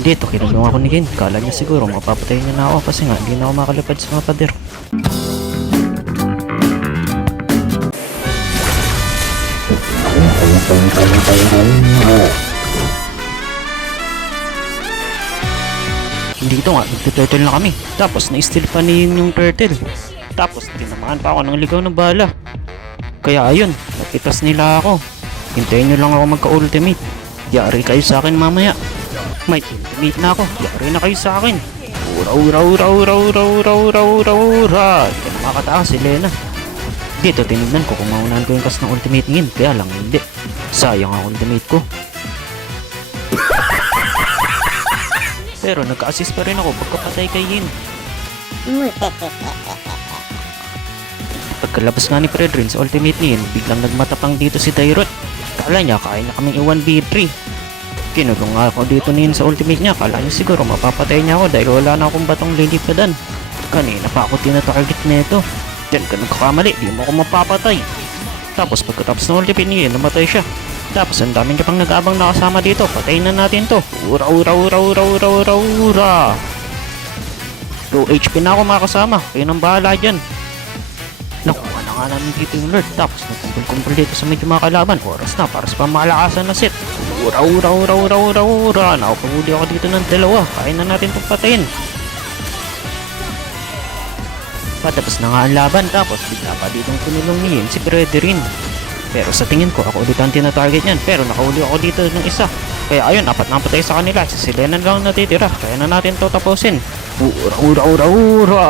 Dito, kinulong ako ni Ken. Kala niya siguro mapapatayin niya na ako kasi nga hindi na ako makalapad sa mga pader. Dito nga, nagtuturtle na kami. Tapos na-steal pa niya yung turtle. Tapos tinamaan pa ako ng ligaw ng bala. Kaya ayun, napitas nila ako. Hintayin nyo lang ako magka-ultimate. Yari kayo sa akin mamaya. May ultimate na ako. Yari na kayo sa akin. Ura ura ura ura ura ura ura ura ura. Hindi na makatakas si Lena. Dito tinignan ko kung maunahan ko yung kas ng ultimate ngayon. Kaya lang hindi. Sayang ang ultimate ko. Pero nagka-assist pa rin ako pagkapatay kay Yin. Pagkalabas nga ni Fredrin sa ultimate niya, biglang nagmatapang dito si Dairot. Kala niya kaya na kaming i-1v3. Kinulong nga ako dito niyan sa ultimate niya. Kala niya siguro mapapatay niya ako dahil wala na akong batong lilipadan. Kanina pa ako tinatarget nito. Diyan ka nagkakamali, di mo ako mapapatay. Tapos pagkatapos ng ultimate niya, namatay siya. Tapos ang daming pang nag-aabang nakasama dito. Patayin na natin to. Ura ura ura ura ura ura ura. Low HP na ako makasama. Kayo nang bahala dyan. Nakuha na nga namin dito yung Lord. Tapos nagkumpul-kumpul dito sa medyo mga kalaban. Oras na para sa pamalakasan na set. Ura ura ura ura ura ura. Nakapaguli ako dito ng dalawa. Kaya na natin itong patayin. Patapos na nga ang laban. Tapos bigla pa ditong pinulong niya si Fredrin. Pero sa tingin ko ako ulit ang tina-target niyan. Pero nakahuli ako dito ng isa. Kaya ayun, apat na patay sa kanila. Si Selena lang natitira. Kaya na natin to tapusin. Ura ura ura ura.